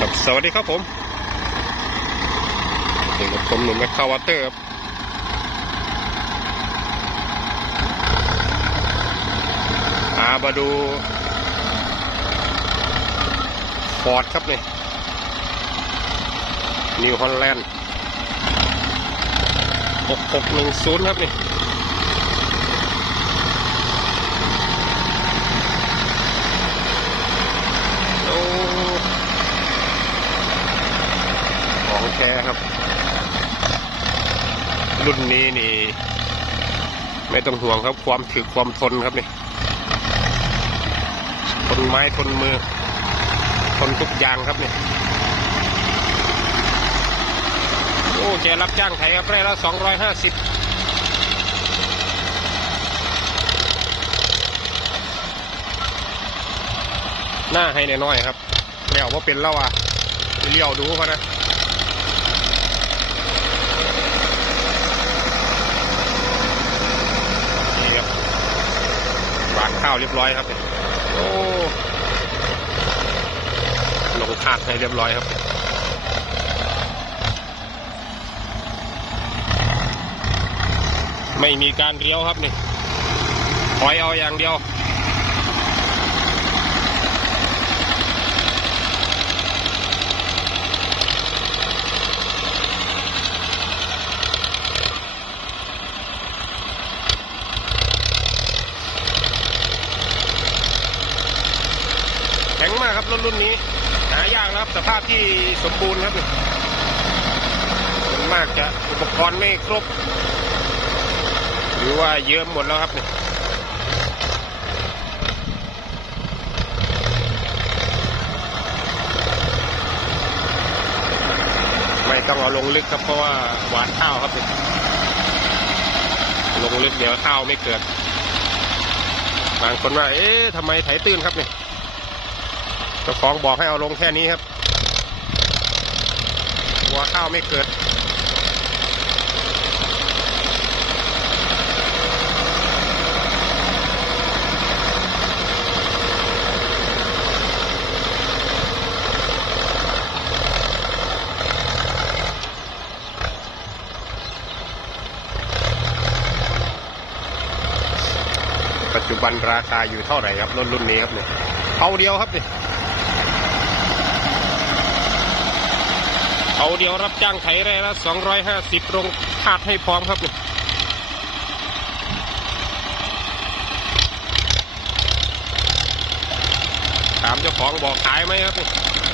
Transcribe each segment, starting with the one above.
ครับสวัสดีครับผมนี่ครับผมหนุ่มแมคคาวาเตอร์ครับพามาดูฟอร์ดครับนี่นิวฮอลแลนด์6610ครับนี่ โอ้ของแท้ครับ รุ่ นี้นี่ ไม่ต้องห่วงครับ ความถึกความทนครับนี่ทนไม้ทนมือทนทุกอย่างครับนี่โอ้แกรับจ้างไถครับไร่ละสองร้อยห้าสิบหน้าให้น้อยๆครับแล้วว่าเป็นแล้วอะเลี้ยวดูเขานะ นี่ครับหวานข้าวเรียบร้อยครับเนี่ยโอ้ลงคาดให้เรียบร้อยครับไม่มีการเลี้ยวครับนี่ถอยเอาอย่างเดียว แข็งมากค รถรุ่นนี้หายากนะครับ สภาพที่สมบูรณ์ครับนี่ส่วนมากจะอุปกรณ์ไม่ครบ หรือว่าเยอะหมดแล้วครับนี่ไม่ต้องเอาลงลึกครับเพราะว่าหวานข้าวครับนี่ลงลึกเดี๋ยวข้าวไม่เกิดบางคนว่า เอ๊ะทำไมไถตื้นครับนี่เจ้าของบอกให้เอาลงแค่นี้ครับหัวข้าวไม่เกิดปัจจุบันราคาอยู่เท่าไหร่ครับรถรุ่นนี้ครับเนี่ยเอาเดียวครับเนี่ย เอาเดียวรับจ้างไถไร่ละสองร้อยห้าสิบลงคาดให้พร้อมครับนี่ถามเจ้าของบอกขายไหมครับนี่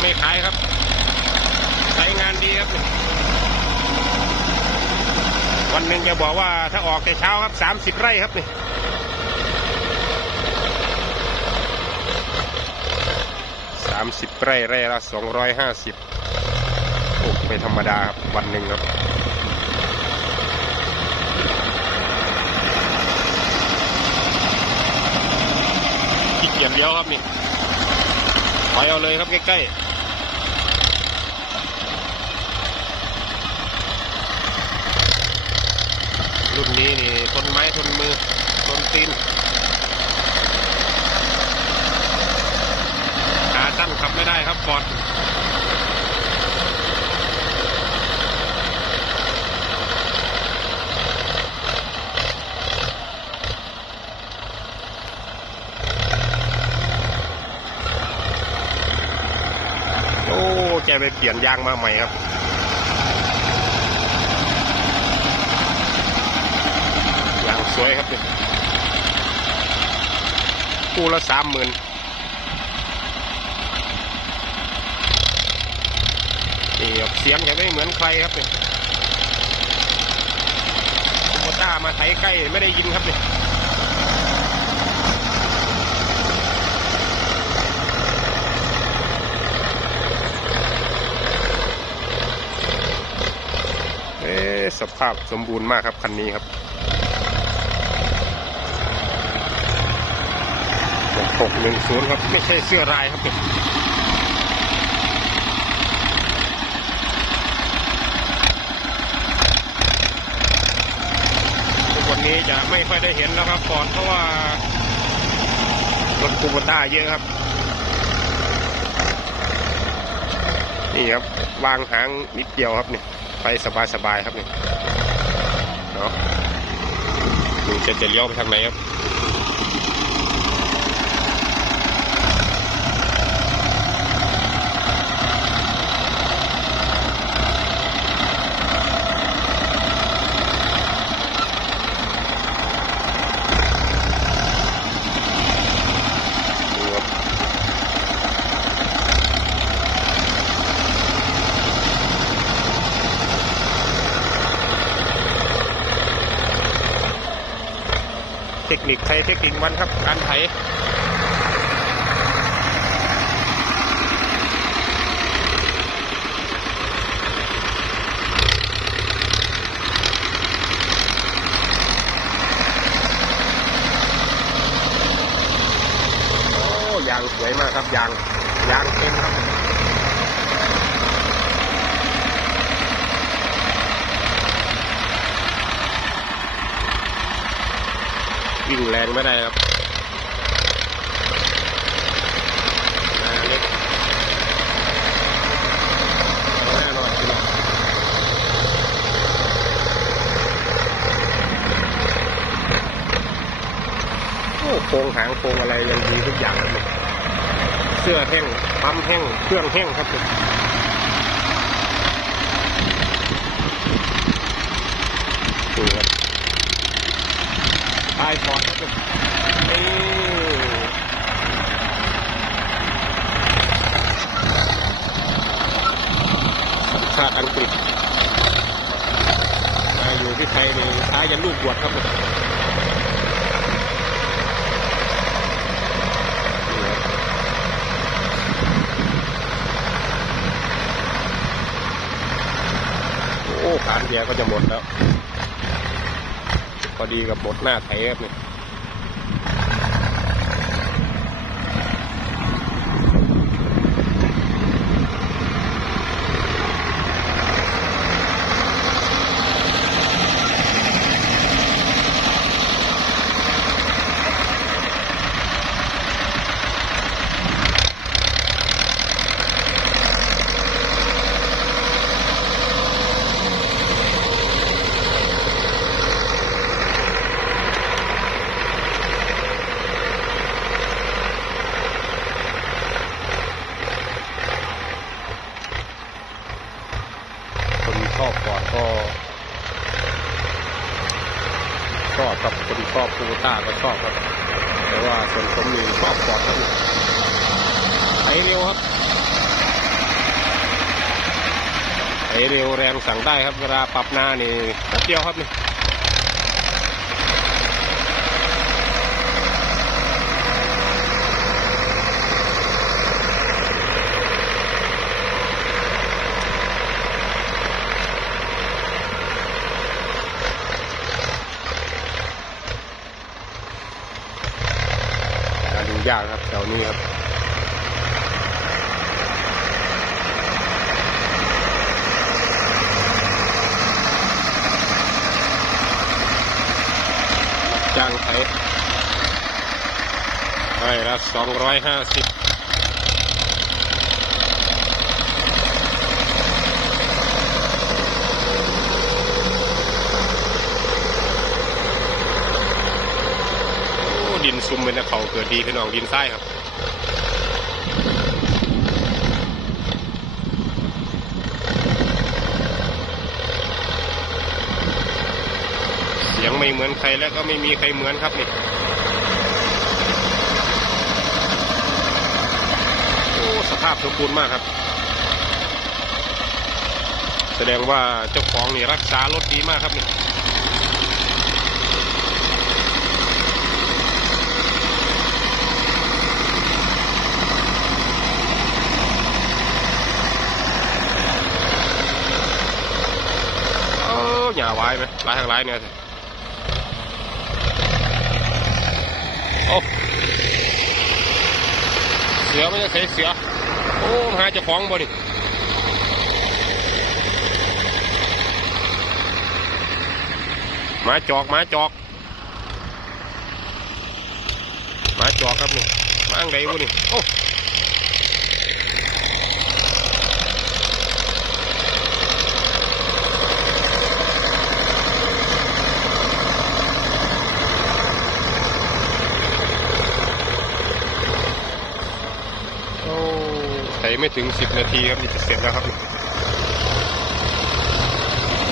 ไม่ขายครับใช้งานดีครับนี่วันหนึ่งจะบอกว่าถ้าออกแต่เช้าครับสามสิบไร่ครับนี่สามสิบไร่ไร่ละสองร้อยห้าสิบ ไม่ธรรมดาครับวันหนึ่งครับ ขี้เกียจเลี้ยวครับนี่ไปเอาเลยครับใกล้ๆรุ่นนี้นี่ทนไม้ทนมือทนตีนขาตั้นขับไม่ได้ครับฟอร์ด โอ้ แกไปเปลี่ยนยางมาใหม่ครับยางสวยครับเนี่ยคู่ละสามหมื่นนี่ครับเสียงจะไม่เหมือนใครครับเนี่ยโมต้ามาไถใกล้ไม่ได้ยินครับเนี่ย สภาพสมบูรณ์มากครับคันนี้ครับหกหนึ่งศูนย์ครับ ไม่ใช่เสื้อลายครับเนี่ยทุกวันนี้จะไม่ค่อยได้เห็นแล้วครับฟอร์ดเพราะว่ารถคูโบต้าเยอะครับ นี่ครับ วางหางนิดเดียวครับเนี่ย ไปสบายๆครับนี่เนาะดูจะจะเลี้ยวไปทางไหนครับ คนิคไทยเทคนิคมันครับการไถโอ้ยางสวยมากครับยางยางเต็มครับ วิ่งแรงไม่ได้ครับเล็กโอ้โครงหางโครงอะไรยังดีทุกอย่างเนี่ยเสื้อแห้งปั๊มแห้ง เครื่องแห้งครับเนี่ยดูครับ ตายฟอดครับนี่ชาติอังกฤษมาอยู่ที่ไทยนี่ท้ายยันลูกบวชครับเนี่ยนี่ครับโอ้ขานเบียก็จะหมดแล้ว อดีกับบทหน้าไถครับเนี่ยคนชอบฟอร์ดก็ ครับคนชอบคูต้าก็ชอบครับแต่ว่าส่วนผมมีชอบฟอร์ดครับไถเร็วครับไถเร็วแรงสั่งได้ครับเวลาปรับหน้านี่เดียวครับนี่ ยากครับแถวนี้ครับจ้างไทยไร่ละสองร้อยห้าสิบโอ้ดิน ซุ่มเป็นนะเขาเกิดดีพี่น้องดินทรายครับเสียงไม่เหมือนใครและก็ไม่มีใครเหมือนครับนี่โอ้สภาพสมบูรณ์มากครับ แสดงว่าเจ้าของนี่รักษารถดีมากครับนี่ เออหย่า ไว้ไหมลายทางลายเนี่ยสิโอ้เสือไม่ใช่ใครเสือโอ้หาเจ้าของบ่ดิมาจอกมาจอกมาจอกครับนี่มาอังใดบ่นี่โอ้ ไม่ถึงสิบนาทีครับนี่จะเสร็จแล้วครับ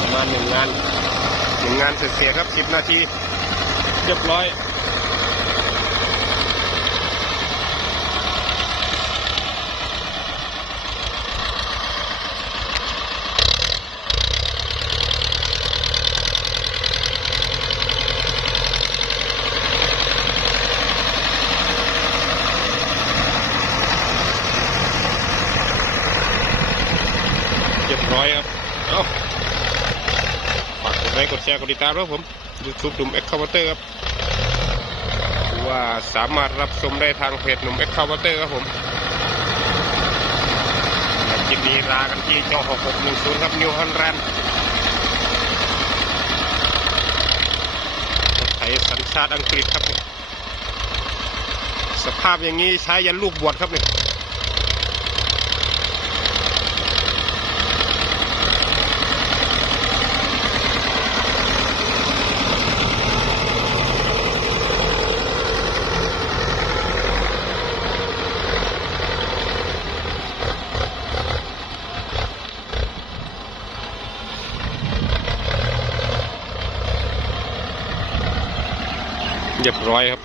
ประมาณหนึ่งงานหนึ่งงานเสร็จๆครับสิบนาที เรียบร้อย เรียบร้อยครับ เอาฝากกดไลค์กดแชร์กด ติดตามด้วยผมยูทูบหนุ่มเอ็กคาวเตอร์ครับว่าสามารถรับชมได้ทางเพจหนุ่มเอ็กคาวเตอร์ครับผมคลิปนี้ลากันที่จอ6610ครับนิวฮอนแรนไทยสัญชาติอังกฤษครับ สภาพอย่างนี้ใช้ยันลูกบวชครับเนี่ย Roy